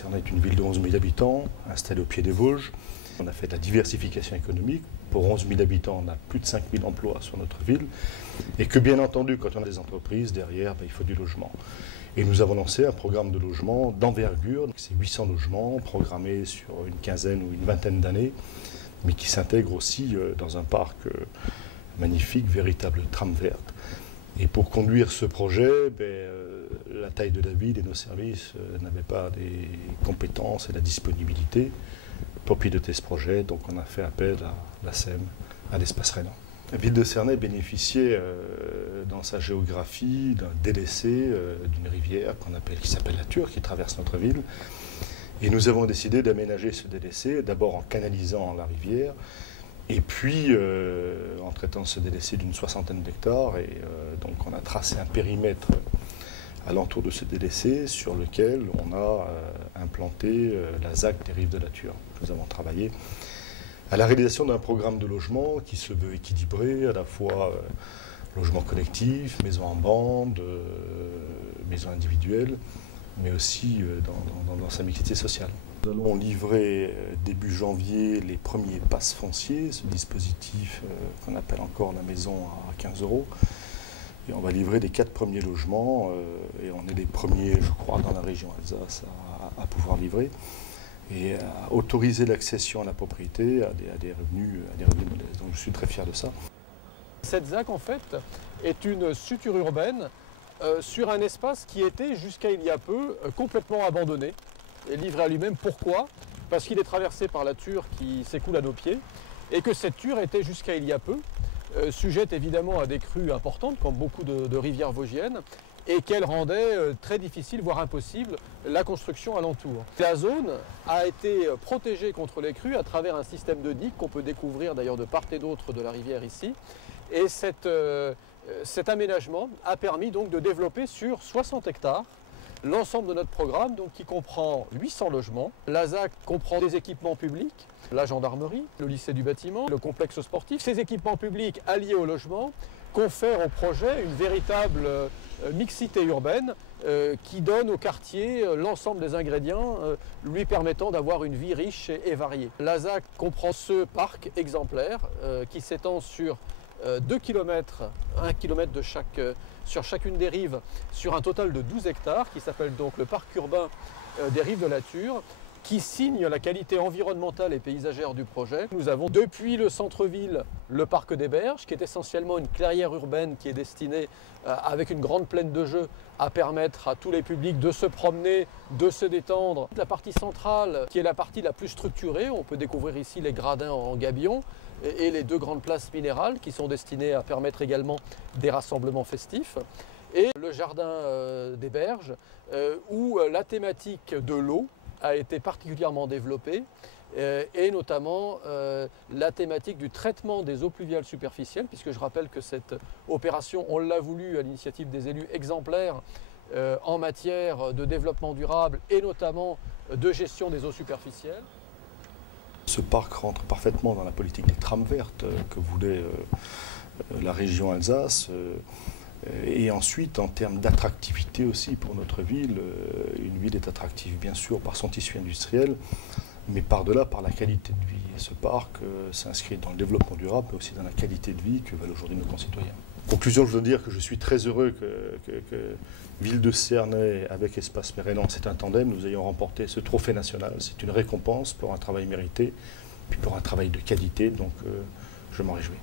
Cernay est une ville de 11 000 habitants, installée au pied des Vosges. On a fait de la diversification économique. Pour 11 000 habitants, on a plus de 5 000 emplois sur notre ville. Et que bien entendu, quand on a des entreprises, derrière, il faut du logement. Et nous avons lancé un programme de logement d'envergure. C'est 800 logements programmés sur une quinzaine ou une vingtaine d'années, mais qui s'intègrent aussi dans un parc magnifique, véritable trame verte. Et pour conduire ce projet, la taille de la ville et nos services n'avaient pas des compétences et la disponibilité pour piloter ce projet. Donc on a fait appel à la SEM, à l'Espace Rhénan. La ville de Cernay bénéficiait dans sa géographie d'un délaissé d'une rivière qui s'appelle la Thur, qui traverse notre ville. Et nous avons décidé d'aménager ce délaissé, d'abord en canalisant la rivière, et puis en traitant ce délaissé d'une 60aine d'hectares. Et donc on a tracé un périmètre alentour de ce délaissé sur lequel on a implanté la ZAC des rives de la Thur. Nous avons travaillé à la réalisation d'un programme de logement qui se veut équilibré, à la fois logement collectif, maison en bande, maison individuelle, mais aussi dans sa mixité sociale. Nous allons livrer début janvier les premiers passes fonciers, ce dispositif qu'on appelle encore la maison à 15 €. Et on va livrer les 4 premiers logements, et on est les premiers, je crois, dans la région Alsace à pouvoir livrer, et à autoriser l'accession à la propriété à des revenus modestes. Donc je suis très fier de ça. Cette ZAC, en fait, est une structure urbaine sur un espace qui était, jusqu'à il y a peu, complètement abandonné et livré à lui-même. Pourquoi? Parce qu'il est traversé par la Thur qui s'écoule à nos pieds, et que cette Thur était, jusqu'à il y a peu, sujette évidemment à des crues importantes, comme beaucoup de rivières vosgiennes, et qu'elle rendait très difficile, voire impossible, la construction alentour. La zone a été protégée contre les crues à travers un système de digues qu'on peut découvrir d'ailleurs de part et d'autre de la rivière ici. Et cet aménagement a permis donc de développer sur 60 hectares l'ensemble de notre programme, donc, qui comprend 800 logements. La ZAC comprend des équipements publics, la gendarmerie, le lycée du bâtiment, le complexe sportif. Ces équipements publics alliés au logement confèrent au projet une véritable mixité urbaine qui donne au quartier l'ensemble des ingrédients lui permettant d'avoir une vie riche et variée. La ZAC comprend ce parc exemplaire qui s'étend sur 2 km, 1 km sur chacune des rives, sur un total de 12 hectares, qui s'appelle donc le parc urbain des rives de la Thur, qui signe la qualité environnementale et paysagère du projet. Nous avons depuis le centre-ville le parc des Berges, qui est essentiellement une clairière urbaine qui est destinée, avec une grande plaine de jeu, à permettre à tous les publics de se promener, de se détendre. La partie centrale, qui est la partie la plus structurée, on peut découvrir ici les gradins en gabion, et les 2 grandes places minérales qui sont destinées à permettre également des rassemblements festifs. Et le jardin des Berges, où la thématique de l'eau a été particulièrement développée, et notamment la thématique du traitement des eaux pluviales superficielles, puisque je rappelle que cette opération, on l'a voulu à l'initiative des élus, exemplaires en matière de développement durable et notamment de gestion des eaux superficielles. Ce parc rentre parfaitement dans la politique des trames vertes que voulait la région Alsace. Et ensuite, en termes d'attractivité aussi pour notre ville, une ville est attractive bien sûr par son tissu industriel, mais par-delà par la qualité de vie. Et ce parc s'inscrit dans le développement durable, mais aussi dans la qualité de vie que veulent aujourd'hui nos concitoyens. En conclusion, je veux dire que je suis très heureux que Ville de Cernay avec Espace Rhénan, c'est un tandem, nous ayons remporté ce trophée national. C'est une récompense pour un travail mérité, puis pour un travail de qualité, donc je m'en réjouis.